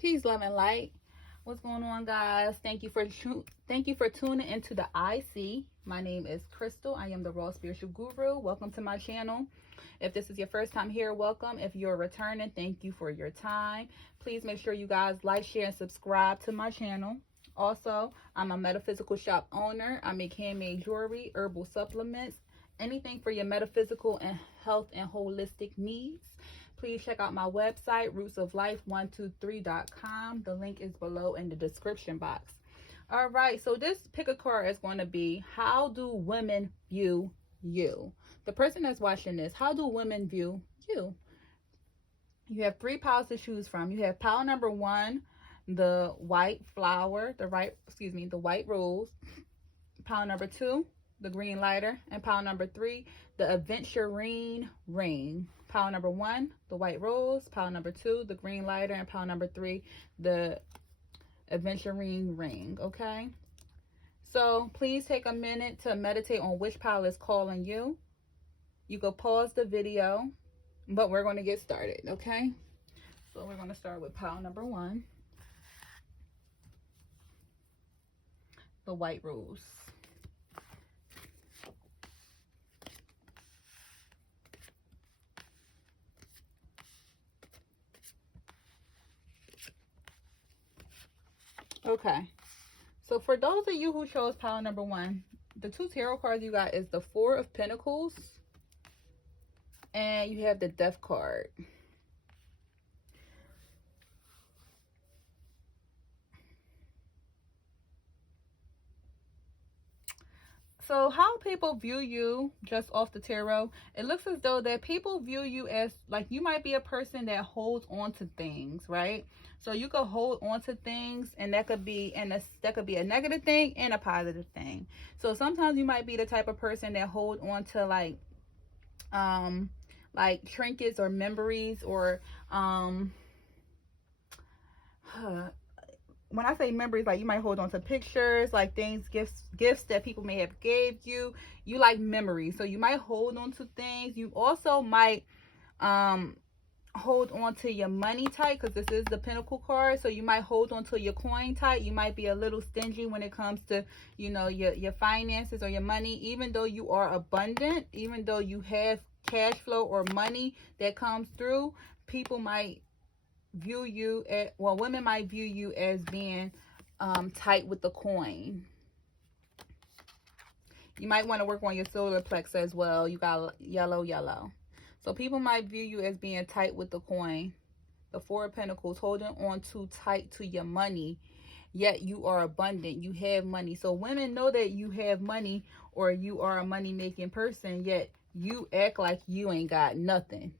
Peace, love, and light. What's going on, guys? Thank you for tuning into the IC. My name is Crystal. I am the Raw Spiritual Guru. Welcome to my channel. If this is your first time here, welcome. If you're returning, thank you for your time. Please make sure you guys like, share, and subscribe to my channel. Also, I'm a metaphysical shop owner. I make handmade jewelry, herbal supplements, anything for your metaphysical and health and holistic needs. Please check out my website, rootsoflife123.com. The link is below in the description box. All right, so this pick a card is going to be, how do women view you? The person that's watching this, how do women view you? You have 3 piles to choose from. You have pile number 1, the white flower, the white rose. Pile number 2, the green lighter. And pile number 3, the aventurine ring. Pile number 1, the white rose. Pile number 2, the green lighter. And pile number 3, the aventurine ring. Okay, so please take a minute to meditate on which pile is calling you. You can pause the video, but we're going to get started. Okay, so we're going to start with pile number 1, the white rose. Okay, so for those of you who chose pile number 1, the 2 tarot cards you got is the 4 of Pentacles and you have the Death card. So how people view you just off the tarot, it looks as though that people view you as like you might be a person that holds on to things, right? So you could hold on to things, and that could be a negative thing and a positive thing. So sometimes you might be the type of person that hold on to like trinkets or memories or when I say memories, like you might hold on to pictures, like things, gifts that people may have gave you. You like memories, so you might hold on to things. You also might hold on to your money tight, because this is the Pentacle card. So you might hold on to your coin tight. You might be a little stingy when it comes to, you know, your finances or your money. Even though you are abundant, even though you have cash flow or money that comes through, people might view you women might view you as being tight with the coin. You might want to work on your solar plexus as well. You got yellow. So people might view you as being tight with the coin. The 4 of Pentacles, holding on too tight to your money, yet you are abundant. You have money. So women know that you have money, or you are a money making person, yet you act like you ain't got nothing.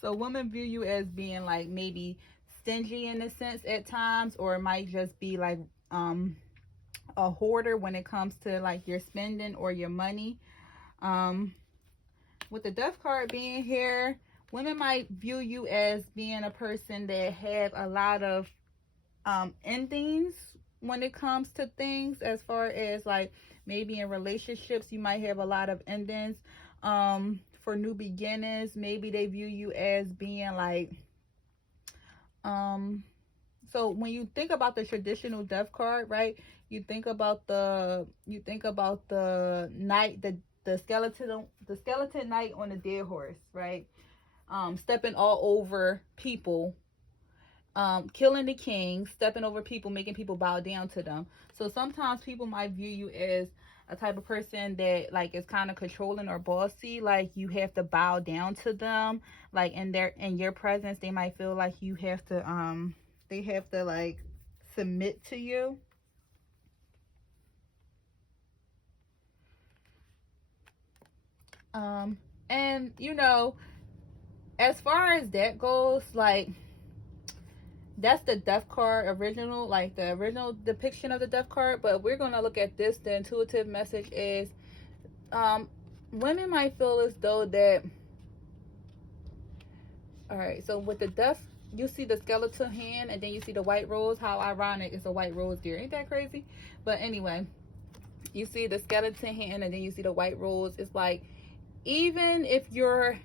So women view you as being like maybe stingy in a sense at times, or it might just be like a hoarder when it comes to like your spending or your money. With the Death card being here, women might view you as being a person that have a lot of endings when it comes to things, as far as like maybe in relationships you might have a lot of endings. For new beginnings, maybe they view you as being like so when you think about the traditional Death card, right, you think about the knight, the skeleton knight on a dead horse, right? Stepping all over people, killing the king, stepping over people, making people bow down to them. So sometimes people might view you as a type of person that like is kind of controlling or bossy, like you have to bow down to them, like in your presence they might feel like you have to they have to like submit to you. And you know, as far as that goes, like that's the Death card original, like the original depiction of the Death card. But we're going to look at this. The intuitive message is women might feel as though that, all right, so with the Death, you see the skeletal hand and then you see the white rose. How ironic, it's a white rose there. Ain't that crazy? But anyway, you see the skeleton hand and then you see the white rose. It's like, even if you're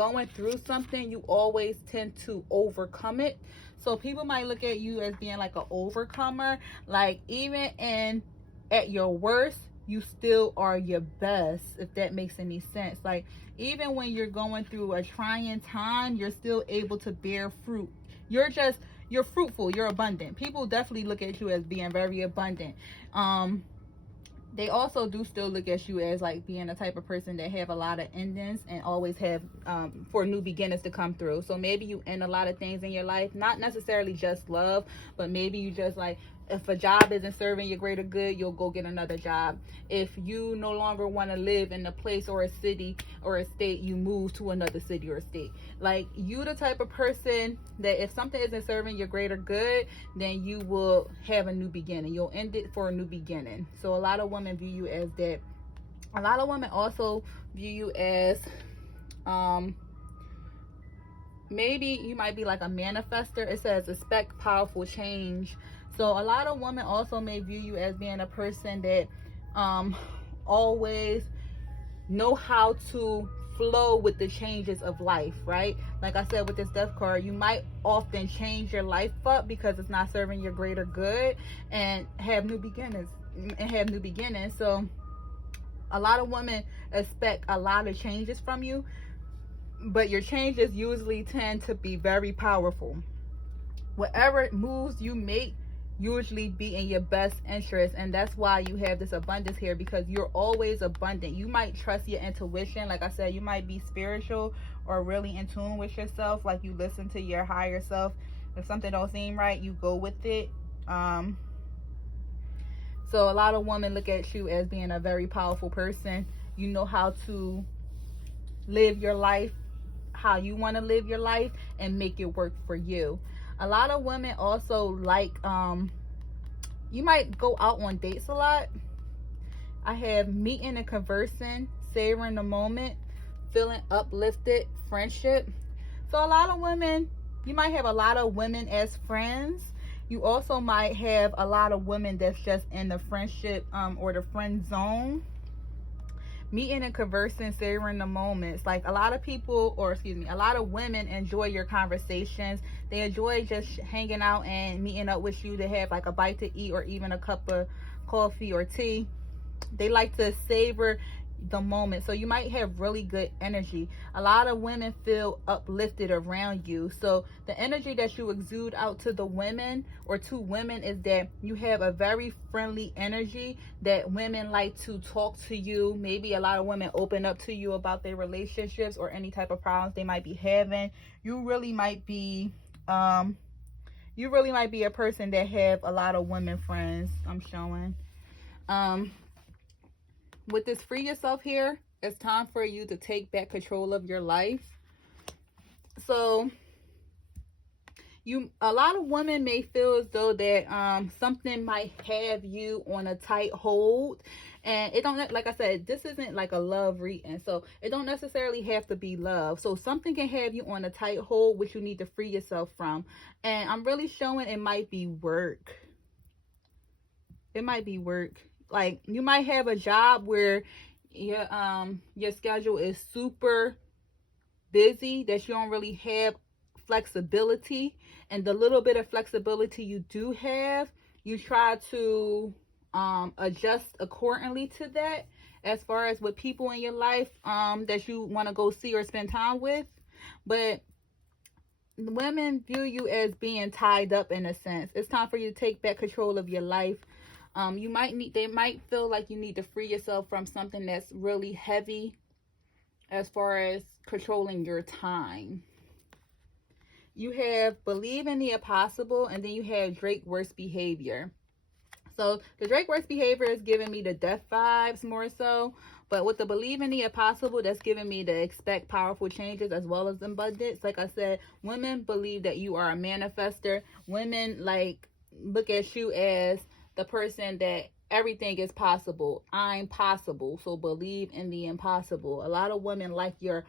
going through something, you always tend to overcome it. So people might look at you as being like an overcomer. Like even at your worst, you still are your best, if that makes any sense. Like even when you're going through a trying time, you're still able to bear fruit. You're fruitful, you're abundant. People definitely look at you as being very abundant. They also do still look at you as like being the type of person that have a lot of endings and always have for new beginners to come through. So maybe you end a lot of things in your life, not necessarily just love, but maybe you just like, if a job isn't serving your greater good, you'll go get another job. If you no longer want to live in a place or a city or a state, you move to another city or state. Like you the type of person that if something isn't serving your greater good, then you will have a new beginning. You'll end it for a new beginning. So a lot of women view you as that. A lot of women also view you as maybe you might be like a manifester. It says expect powerful change. So a lot of women also may view you as being a person that always know how to flow with the changes of life, right? Like I said with this death card, you might often change your life up because it's not serving your greater good and have new beginnings. So a lot of women expect a lot of changes from you, but your changes usually tend to be very powerful. Whatever moves you make usually be in your best interest, and that's why you have this abundance here, because you're always abundant. You might trust your intuition. Like I said, you might be spiritual or really in tune with yourself, like you listen to your higher self. If something don't seem right, you go with it. So a lot of women look at you as being a very powerful person. You know how to live your life how you want to live your life and make it work for you. A lot of women also like you might go out on dates a lot. I have meeting and conversing, savoring the moment, feeling uplifted, friendship. So a lot of women, you might have a lot of women as friends. You also might have a lot of women that's just in the friendship or the friend zone. Meeting and conversing, savoring the moments. Like a lot of people, or excuse me, a lot of women enjoy your conversations. They enjoy just hanging out and meeting up with you to have like a bite to eat or even a cup of coffee or tea. They like to savor the moment. So you might have really good energy. A lot of women feel uplifted around you. So the energy that you exude out to the women or to women is that you have a very friendly energy that women like to talk to you. Maybe a lot of women open up to you about their relationships or any type of problems they might be having. You really might be a person that have a lot of women friends. I'm showing. With this free yourself here, it's time for you to take back control of your life. So a lot of women may feel as though that something might have you on a tight hold, and it don't, like I said, this isn't like a love reading, so it don't necessarily have to be love. So something can have you on a tight hold which you need to free yourself from, and I'm really showing it might be work. It might be work. Like you might have a job where your schedule is super busy, that you don't really have flexibility, and the little bit of flexibility you do have, you try to adjust accordingly to that, as far as with people in your life that you want to go see or spend time with. But women view you as being tied up in a sense. It's time for you to take back control of your life. They might feel like you need to free yourself from something that's really heavy as far as controlling your time. You have believe in the impossible, and then you have Drake worst behavior. So the Drake worst behavior is giving me the death vibes more so, but with the believe in the impossible, that's giving me the expect powerful changes as well as abundance. Like I said, women believe that you are a manifester. Women like look at you as the person that everything is possible. I'm possible. So believe in the impossible. A lot of women like your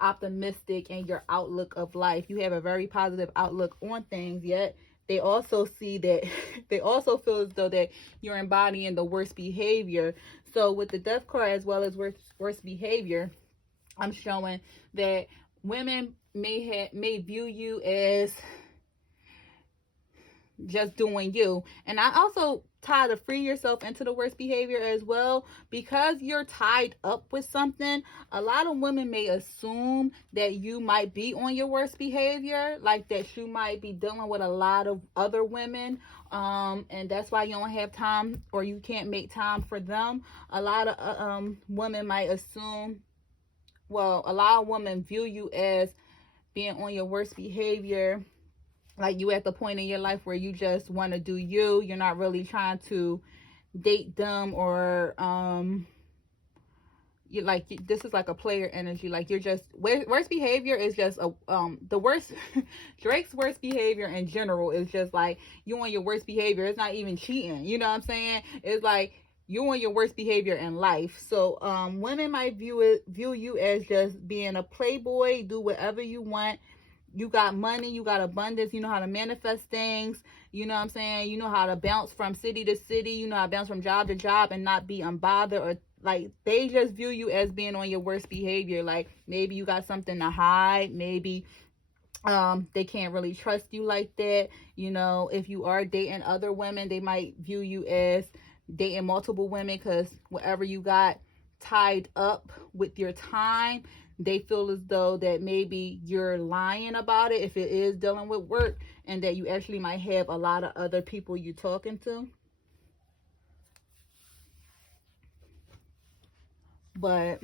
optimistic and your outlook of life. You have a very positive outlook on things, yet they also see that they also feel as though that you're embodying the worst behavior. So with the death card as well as worst behavior, I'm showing that women may view you as just doing you. And I also tie to free yourself into the worst behavior as well, because you're tied up with something. A lot of women may assume that you might be on your worst behavior, like that you might be dealing with a lot of other women, and that's why you don't have time, or you can't make time for them. A lot of women might assume, well, a lot of women view you as being on your worst behavior, like you at the point in your life where you just want to do you. You're not really trying to date them, or you like, this is like a player energy. Like you're just, worst behavior is just a the worst Drake's worst behavior in general is just like you on your worst behavior. It's not even cheating, you know what I'm saying? It's like you on your worst behavior in life. So women might view you as just being a playboy, do whatever you want. You got money, you got abundance, you know how to manifest things, you know what I'm saying? You know how to bounce from city to city, you know how to bounce from job to job and not be unbothered, or like they just view you as being on your worst behavior. Like maybe you got something to hide, maybe they can't really trust you like that. You know, if you are dating other women, they might view you as dating multiple women, because whatever you got tied up with your time, they feel as though that maybe you're lying about it if it is dealing with work, and that you actually might have a lot of other people you're talking to. But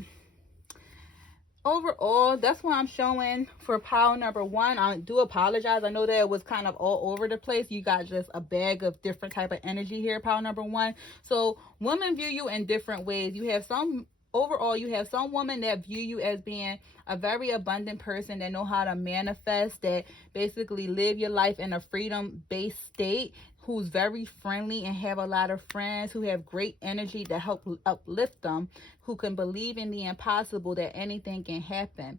overall, that's what I'm showing for pile number 1. I do apologize. I know that it was kind of all over the place. You got just a bag of different type of energy here, pile number 1. So women view you in different ways. You have some women that view you as being a very abundant person, that know how to manifest, that basically live your life in a freedom-based state, who's very friendly and have a lot of friends, who have great energy to help uplift them, who can believe in the impossible, that anything can happen.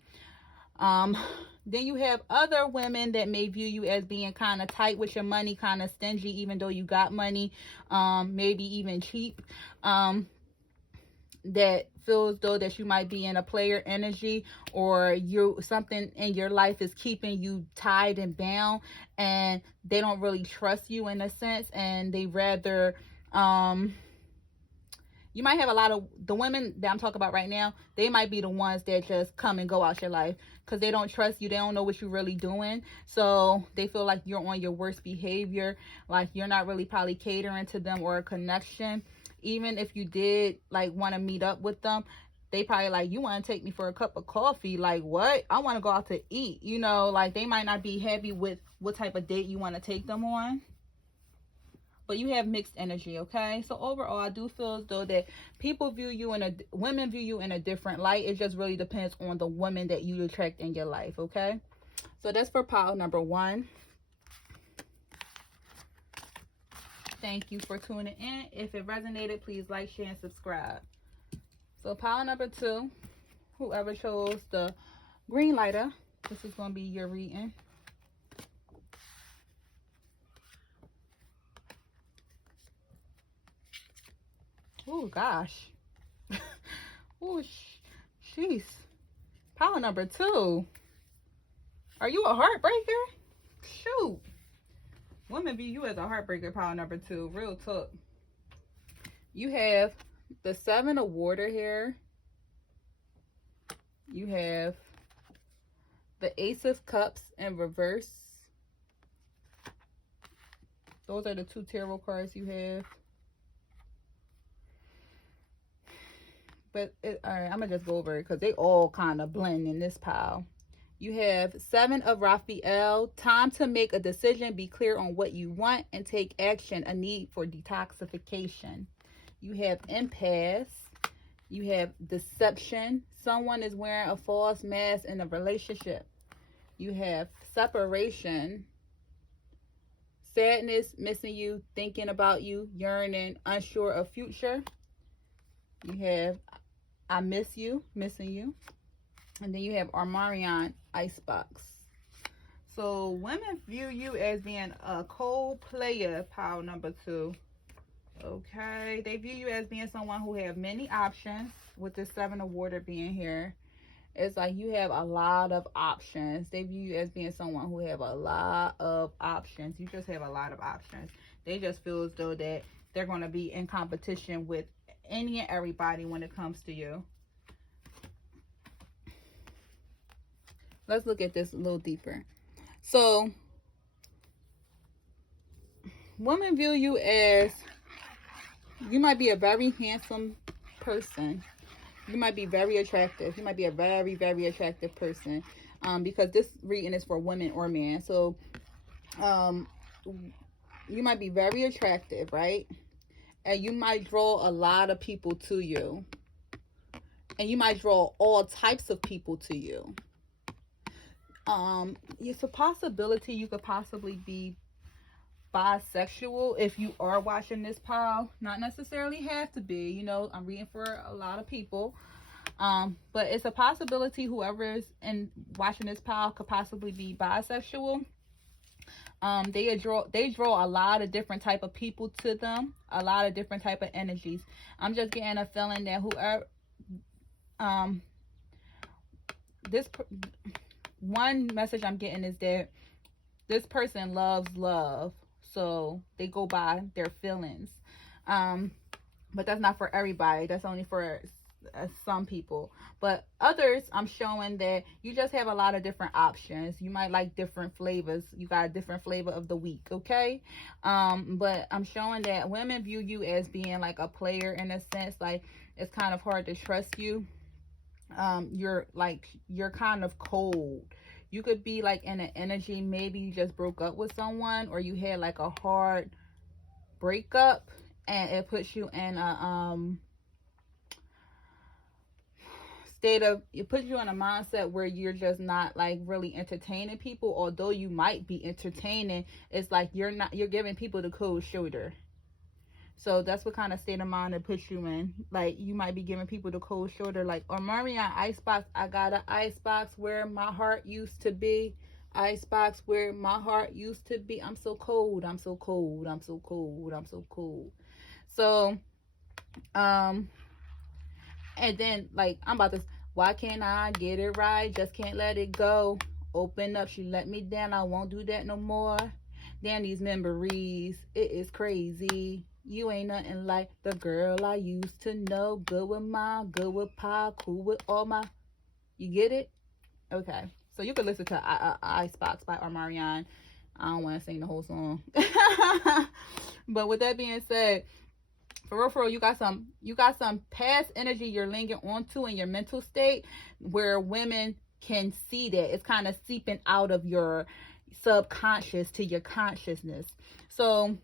Then you have other women that may view you as being kind of tight with your money, kind of stingy, even though you got money, maybe even cheap, that feels though that you might be in a player energy, or something in your life is keeping you tied and bound, and they don't really trust you in a sense, and they rather you might have a lot of the women that I'm talking about right now, they might be the ones that just come and go out your life because they don't trust you. They don't know what you're really doing. So they feel like you're on your worst behavior, like you're not really probably catering to them or a connection. Even if you did like want to meet up with them, they probably like, you want to take me for a cup of coffee? Like what? I want to go out to eat. You know, like they might not be happy with what type of date you want to take them on. But you have mixed energy, okay? So overall, I do feel as though that women view you in a different light. It just really depends on the woman that you attract in your life, okay? So that's for pile number 1. Thank you for tuning in. If it resonated, please like, share, and subscribe. So pile number 2, whoever chose the green lighter, this is going to be your reading. Oh, gosh. Oh, jeez. Pile number 2. Are you a heartbreaker? Shoot. Women view you as a heartbreaker, pile number 2. Real talk. You have the 7 of water here. You have the Ace of Cups in reverse. Those are the 2 tarot cards you have. But all right, I'm gonna just go over it because they all kind of blend in this pile. You have 7 of Raphael. Time to make a decision. Be clear on what you want and take action. A need for detoxification. You have impasse. You have deception. Someone is wearing a false mask in a relationship. You have separation. Sadness, missing you, thinking about you, yearning, unsure of future. You have I miss you, missing you. And then you have Armarian, icebox. So women view you as being a cold player, pile number 2. Okay. They view you as being someone who have many options, with the 7 of water being here. It's like you have a lot of options. They view you as being someone who have a lot of options. You just have a lot of options. They just feel as though that they're going to be in competition with any and everybody when it comes to you. Let's look at this a little deeper. So, women view you as, you might be a very handsome person. You might be very attractive. You might be a very, very attractive person. Because this reading is for women or men. So, you might be very attractive, right? And you might draw a lot of people to you. And you might draw all types of people to you. It's a possibility you could possibly be bisexual if you are watching this pile. Not necessarily have to be, you know, I'm reading for a lot of people. But it's a possibility whoever is in watching this pile could possibly be bisexual. They draw a lot of different type of people to them, a lot of different type of energies. I'm just getting a feeling that whoever, one message I'm getting is that this person loves love, so they go by their feelings. But that's not for everybody. That's only for some people. But others, I'm showing that you just have a lot of different options. You might like different flavors. You got a different flavor of the week, okay? But I'm showing that women view you as being like a player in a sense. Like, it's kind of hard to trust you. You're kind of cold. You could be like in an energy, maybe you just broke up with someone, or you had like a hard breakup, and it puts you in a it puts you in a mindset where you're just not like really entertaining people. Although you might be entertaining, it's like you're giving people the cold shoulder. So that's what kind of state of mind it puts you in. Like, you might be giving people the cold shoulder. Like, or Marion, icebox, I got an icebox where my heart used to be. Icebox where my heart used to be. I'm so cold. I'm so cold. I'm so cold. I'm so cold. So, and then, like, I'm about to, why can't I get it right? Just can't let it go. Open up. She let me down. I won't do that no more. Damn these memories. It is crazy. You ain't nothing like the girl I used to know. Good with mom, good with pa, cool with all my... You get it? Okay. So you can listen to Icebox by Armarian. I don't want to sing the whole song. But with that being said, for real, you got some past energy you're linking onto in your mental state where women can see that. It's kind of seeping out of your subconscious to your consciousness. So,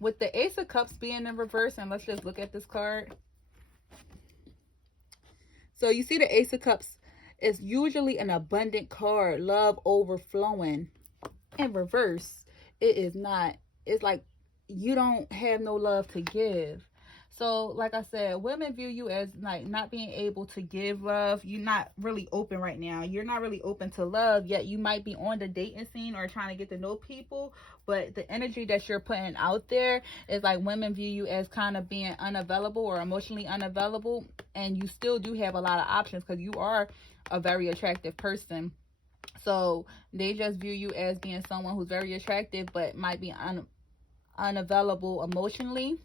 with the Ace of Cups being in reverse, and let's just look at this card. So you see the Ace of Cups is usually an abundant card, love overflowing. In reverse, it is not. It's like you don't have no love to give. So, like I said, women view you as like not being able to give love. You're not really open right now. You're not really open to love, yet you might be on the dating scene or trying to get to know people. But the energy that you're putting out there is like women view you as kind of being unavailable or emotionally unavailable. And you still do have a lot of options because you are a very attractive person. So they just view you as being someone who's very attractive but might be unavailable emotionally.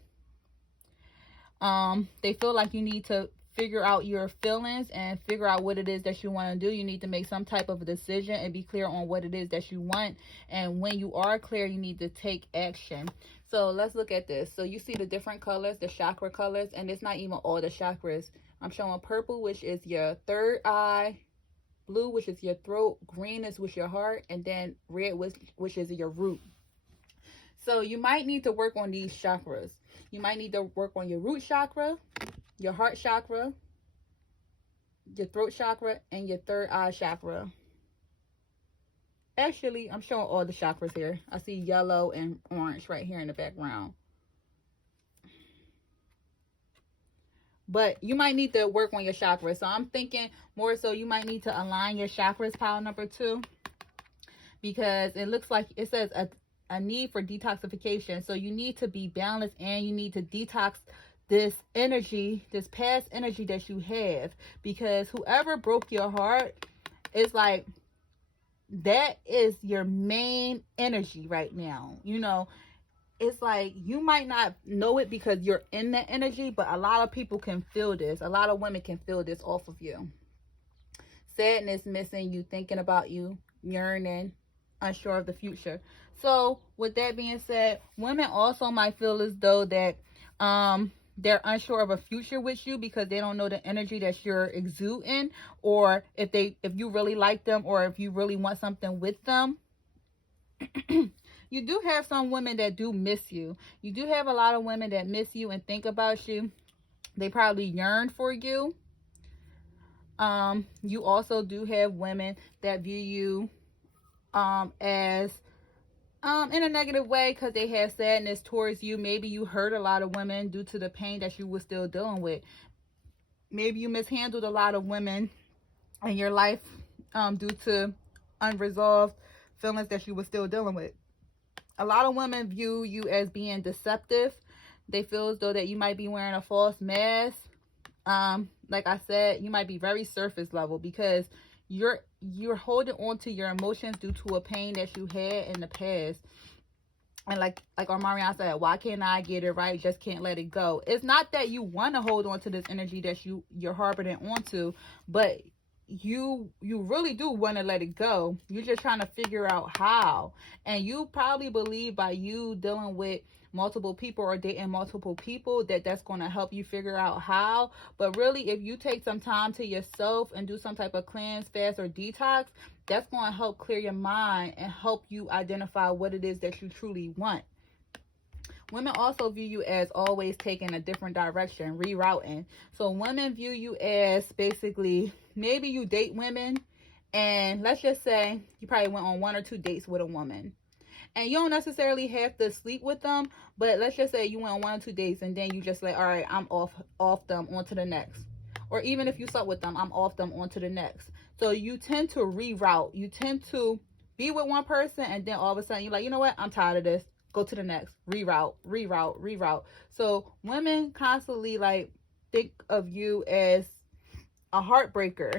They feel like you need to figure out your feelings and figure out what it is that you want to do. You need to make some type of a decision and be clear on what it is that you want. And when you are clear, you need to take action. So let's look at this. So you see the different colors, the chakra colors, and it's not even all the chakras. I'm showing purple, which is your third eye, blue, which is your throat, green is with your heart, and then red, which is your root. So you might need to work on these chakras. You might need to work on your root chakra, your heart chakra, your throat chakra, and your third eye chakra. Actually, I'm showing all the chakras here. I see yellow and orange right here in the background. But you might need to work on your chakras. So I'm thinking more so you might need to align your chakras, pile number 2. Because it looks like it says a need for detoxification. So you need to be balanced and you need to detox this energy, this past energy that you have, because whoever broke your heart is like, that is your main energy right now. You know, it's like you might not know it because you're in that energy, but a lot of people can feel this. A lot of women can feel this off of you. Sadness, missing you, thinking about you, yearning, unsure of the future. So with that being said, women also might feel as though that they're unsure of a future with you because they don't know the energy that you're exuding, or if you really like them, or if you really want something with them. You do have some women that do miss you. You do have a lot of women that miss you and think about you. They probably yearn for you. You also do have women that view you as in a negative way because they have sadness towards you. Maybe you hurt a lot of women due to the pain that you were still dealing with. Maybe you mishandled a lot of women in your life due to unresolved feelings that you were still dealing with. A lot of women view you as being deceptive. They feel as though that you might be wearing a false mask. Like I said, you might be very surface level because you're holding on to your emotions due to a pain that you had in the past. And like Armarian said, why can't I get it right? Just can't let it go. It's not that you want to hold on to this energy that you're harboring onto, but you really do want to let it go. You're just trying to figure out how. And you probably believe by you dealing with multiple people or dating multiple people that's going to help you figure out how. But really, if you take some time to yourself and do some type of cleanse, fast, or detox, that's going to help clear your mind and help you identify what it is that you truly want. Women also view you as always taking a different direction, rerouting. So women view you as basically, maybe you date women, and let's just say you probably went on 1 or 2 dates with a woman. And you don't necessarily have to sleep with them, but let's just say you went on 1 or 2 dates and then you just like, all right, I'm off them, on to the next. Or even if you slept with them, I'm off them, on to the next. So you tend to reroute. You tend to be with one person and then all of a sudden you're like, you know what? I'm tired of this. Go to the next. Reroute. So women constantly like think of you as a heartbreaker.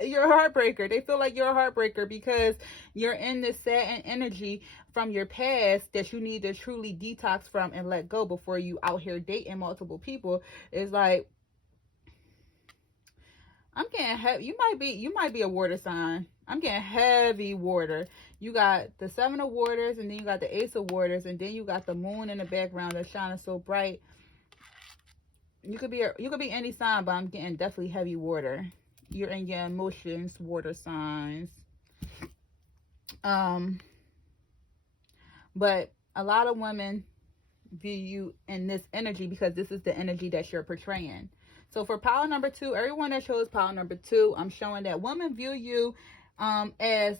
You're a heartbreaker. They feel like you're a heartbreaker because you're in this sad energy from your past that you need to truly detox from and let go before you out here dating multiple people. It's like, I'm getting heavy. You might be a water sign. I'm getting heavy water. You got the 7 of waters, and then you got the Ace of waters, and then you got the moon in the background that's shining so bright. You could be any sign, but I'm getting definitely heavy water. You're in your emotions, water signs. But a lot of women view you in this energy because this is the energy that you're portraying. So for pile number 2, everyone that chose pile number 2, I'm showing that women view you as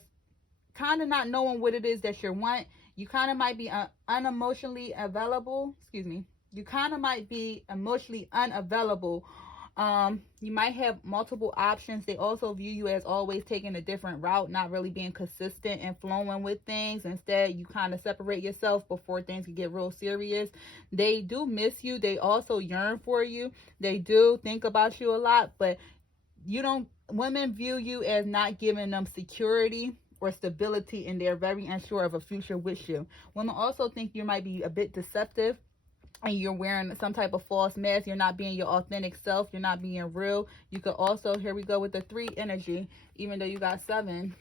kind of not knowing what it is that you want. You kind of might be unemotionally available. You kind of might be emotionally unavailable. You might have multiple options. They also view you as always taking a different route, not really being consistent and flowing with things. Instead, you kind of separate yourself before things can get real serious. They do miss you. They also yearn for you. They do think about you a lot, but women view you as not giving them security or stability, and they're very unsure of a future with you. Women also think you might be a bit deceptive, and you're wearing some type of false mask. You're not being your authentic self. You're not being real. You could also, here we go with the 3 energy, even though you got 7,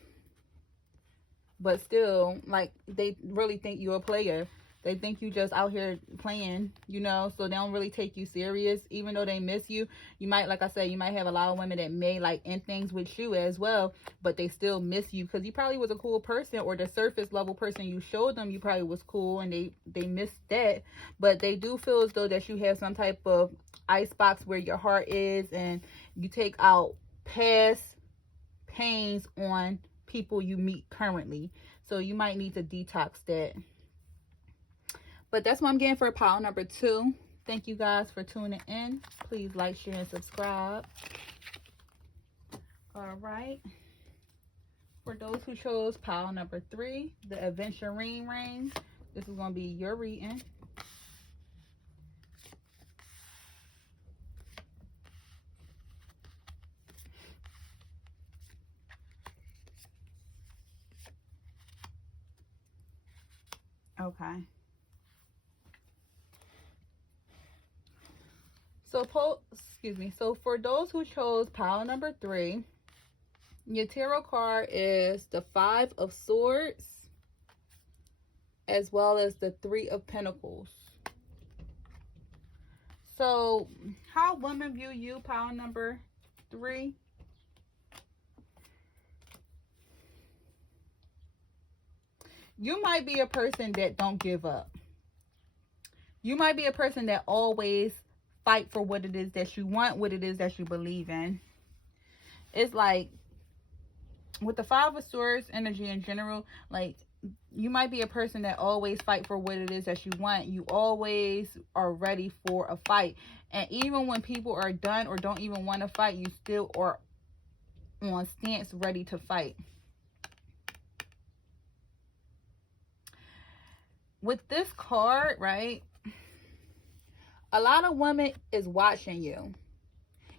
but still, like, they really think you're a player. They think you just out here playing, so they don't really take you serious. Even though they miss you, you might, like I said, you might have a lot of women that may like end things with you as well, but they still miss you because you probably was a cool person, or the surface level person you showed them you probably was cool, and they missed that. But they do feel as though that you have some type of icebox where your heart is, and you take out past pains on people you meet currently. So you might need to detox that. But that's what I'm getting for pile number 2. Thank you guys for tuning in. Please like, share, and subscribe. All right. For those who chose pile number 3, the Adventurine Ring, this is going to be your reading. Okay. So, excuse me. So, for those who chose pile number 3, your tarot card is the 5 of Swords as well as the 3 of Pentacles. So, how women view you, pile number 3. You might be a person that don't give up. You might be a person that always fight for what it is that you want, what it is that you believe in. It's like with the 5 of Swords energy in general, like you might be a person that always fight for what it is that you want. You always are ready for a fight. And even when people are done or don't even want to fight, you still are on stance ready to fight. With this card, right, a lot of women is watching you.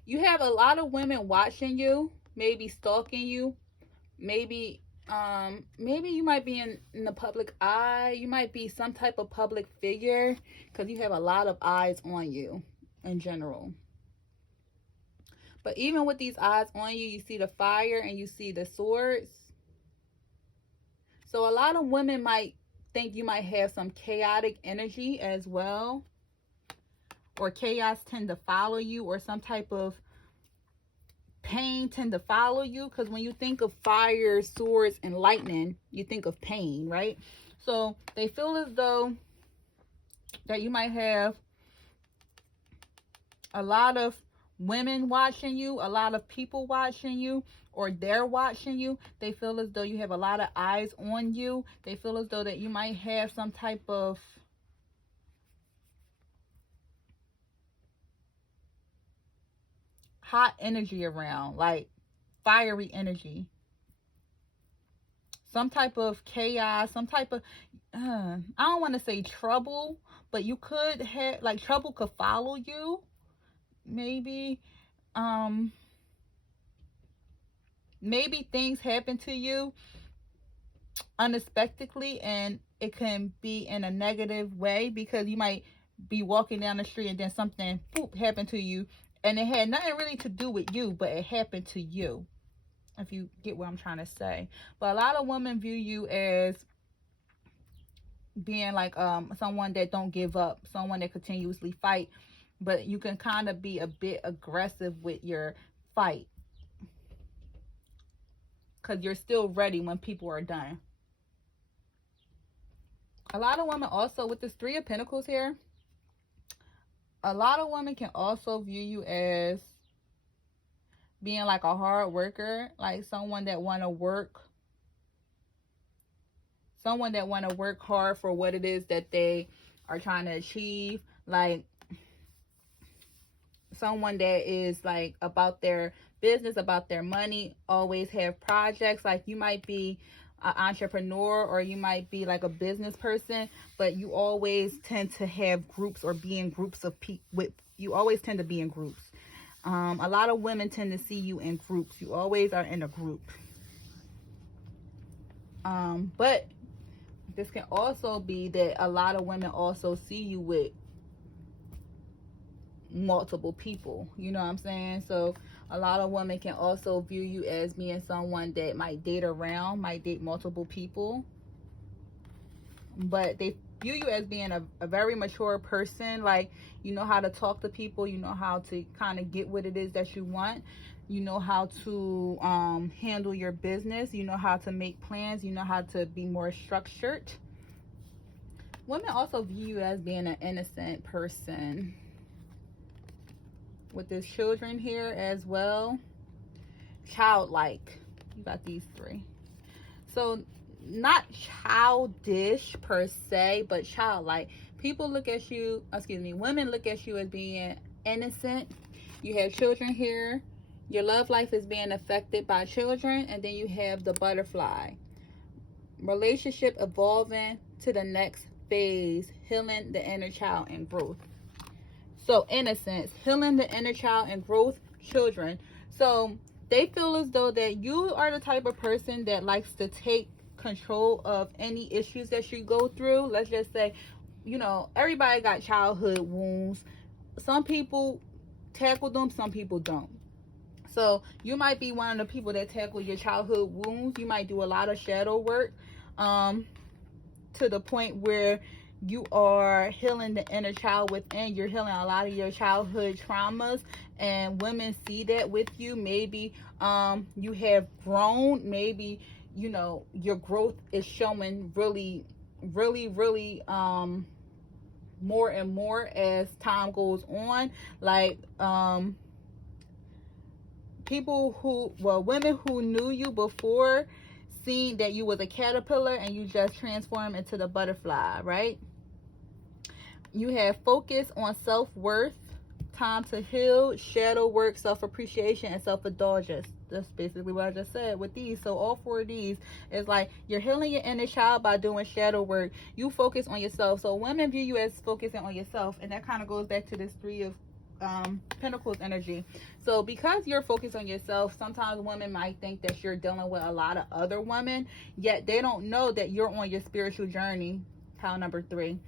You have a lot of women watching you, maybe stalking you, maybe you might be in the public eye. You might be some type of public figure because you have a lot of eyes on you in general. But even with these eyes on you, you see the fire and you see the swords. So a lot of women might think you might have some chaotic energy as well, or chaos tend to follow you, or some type of pain tend to follow you, because when you think of fire, swords, and lightning, you think of pain, right? So they feel as though that you might have a lot of women watching you, a lot of people watching you, or they're watching you. They feel as though you have a lot of eyes on you. They feel as though that you might have some type of hot energy around, like fiery energy, some type of chaos, some type of I don't want to say trouble, but you could have, like, trouble could follow you. Maybe maybe things happen to you unexpectedly, and it can be in a negative way, because you might be walking down the street and then something boop happened to you, and it had nothing really to do with you, but it happened to you, if you get what I'm trying to say. But a lot of women view you as being like someone that don't give up, someone that continuously fight, but you can kind of be a bit aggressive with your fight, because you're still ready when people are done. A lot of women also, with this 3 of Pentacles here, a lot of women can also view you as being like a hard worker, like someone that want to work hard for what it is that they are trying to achieve, like someone that is like about their business, about their money, always have projects. Like you might be an entrepreneur, or you might be like a business person, but you always tend to have groups, or be in groups of people. You always tend to be in groups. A lot of women tend to see you in groups. You always are in a group. But this can also be that a lot of women also see you with multiple people. You know what I'm saying? So a lot of women can also view you as being someone that might date around, might date multiple people. But they view you as being a very mature person. Like, you know how to talk to people. You know how to kind of get what it is that you want. You know how to handle your business. You know how to make plans. You know how to be more structured. Women also view you as being an innocent person. With this children here as well. Childlike. You got these 3. So not childish per se, but childlike. People look at you, women look at you as being innocent. You have children here. Your love life is being affected by children. And then you have the butterfly. Relationship evolving to the next phase. Healing the inner child and growth. So innocence, healing the inner child and growth, children. So they feel as though that you are the type of person that likes to take control of any issues that you go through. Let's just say, you know, everybody got childhood wounds. Some people tackle them, some people don't. So you might be one of the people that tackle your childhood wounds. You might do a lot of shadow work, to the point where you are healing the inner child within. You're healing a lot of your childhood traumas, and women see that with you. Maybe you have grown. Maybe, you know, your growth is showing really more and more as time goes on. Like women who knew you before, seeing that you was a caterpillar and you just transformed into the butterfly, right? You have focus on self-worth, time to heal, shadow work, self-appreciation, and self-indulgence. That's basically what I just said with these. So all 4 of these is like you're healing your inner child by doing shadow work. You focus on yourself. So women view you as focusing on yourself, and that kind of goes back to this 3 of Pentacles energy. So because you're focused on yourself, sometimes women might think that you're dealing with a lot of other women, yet they don't know that you're on your spiritual journey. Pile number 3.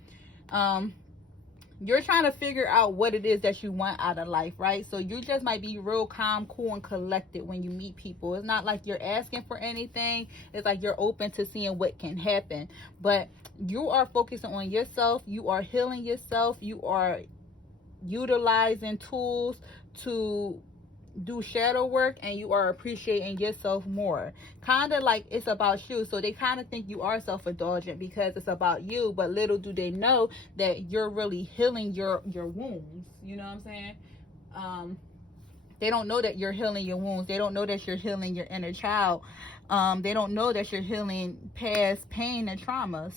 You're trying to figure out what it is that you want out of life, right? So you just might be real calm, cool, and collected when you meet people. It's not like you're asking for anything. It's like you're open to seeing what can happen. But you are focusing on yourself. You are healing yourself. You are utilizing tools to do shadow work, and you are appreciating yourself more. Kind of like it's about you. So they kind of think you are self-indulgent because it's about you, but little do they know that you're really healing your wounds. You know what I'm saying? They don't know that you're healing your wounds. They don't know that you're healing your inner child. They don't know that you're healing past pain and traumas.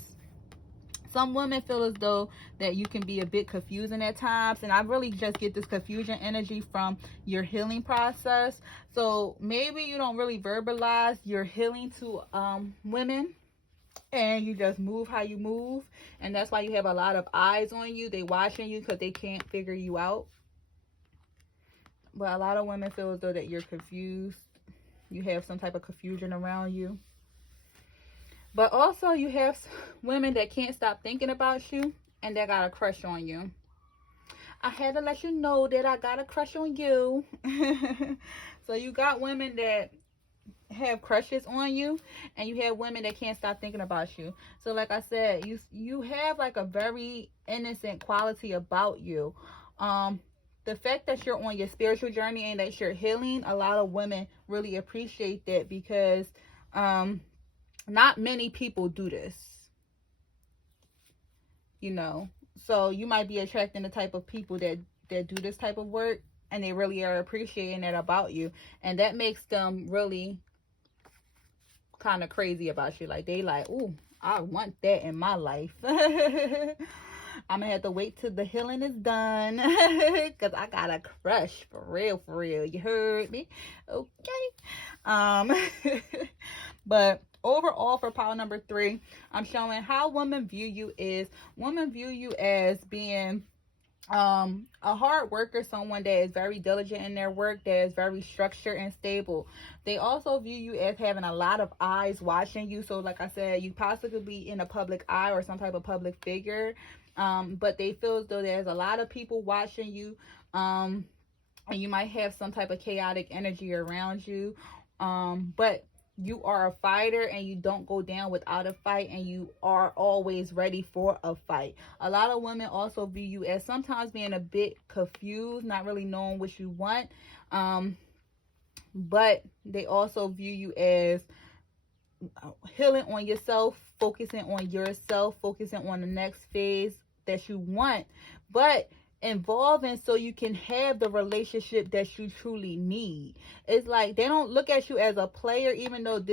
Some women feel as though that you can be a bit confusing at times, and I really just get this confusion energy from your healing process. So maybe you don't really verbalize your healing to women, and you just move how you move, and that's why you have a lot of eyes on you. They watching you because they can't figure you out. But a lot of women feel as though that you're confused. You have some type of confusion around you. But also you have women that can't stop thinking about you and that got a crush on you. I had to let you know that I got a crush on you. So you got women that have crushes on you, and you have women that can't stop thinking about you. So like I said, you have like a very innocent quality about you. The fact that you're on your spiritual journey and that you're healing, a lot of women really appreciate that, because not many people do this, you know. So you might be attracting the type of people that do this type of work, and they really are appreciating that about you, and that makes them really kind of crazy about you. Like they like, ooh, I want that in my life. I'm gonna have to wait till the healing is done because I got a crush for real, you heard me? Okay. But overall, for pile number 3, I'm showing how women view you as being a hard worker, someone that is very diligent in their work, that is very structured and stable. They also view you as having a lot of eyes watching you. So like I said, you possibly be in a public eye or some type of public figure, but they feel as though there's a lot of people watching you, and you might have some type of chaotic energy around you, but you are a fighter, and you don't go down without a fight, and you are always ready for a fight. A lot of women also view you as sometimes being a bit confused, not really knowing what you want, but they also view you as healing on yourself, focusing on yourself, focusing on the next phase that you want, but involving so you can have the relationship that you truly need. It's like they don't look at you as a player, even though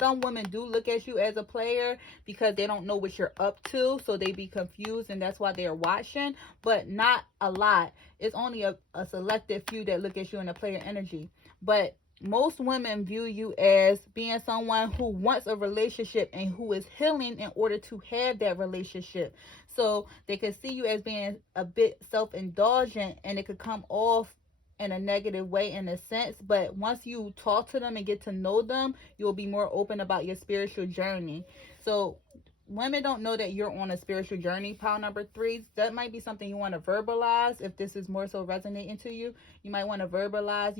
some women do look at you as a player because they don't know what you're up to, so they be confused, and that's why they're watching, but not a lot. It's only a selected few that look at you in a player energy. But most women view you as being someone who wants a relationship and who is healing in order to have that relationship. So they could see you as being a bit self-indulgent, and it could come off in a negative way in a sense, but once you talk to them and get to know them, you'll be more open about your spiritual journey. So women don't know that you're on a spiritual journey. Pile number 3, that might be something you want to verbalize. If this is more so resonating to you, you might want to verbalize,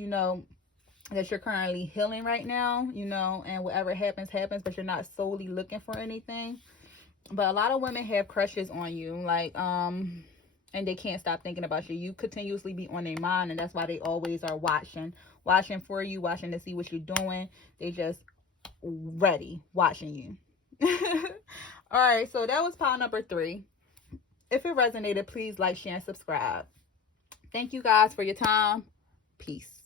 that you're currently healing right now, and whatever happens, but you're not solely looking for anything. But a lot of women have crushes on you, and they can't stop thinking about you. You continuously be on their mind, and that's why they always are watching for you, watching to see what you're doing. They just ready, watching you. All right, so that was pile number 3. If it resonated, please like, share, and subscribe. Thank you guys for your time. Peace.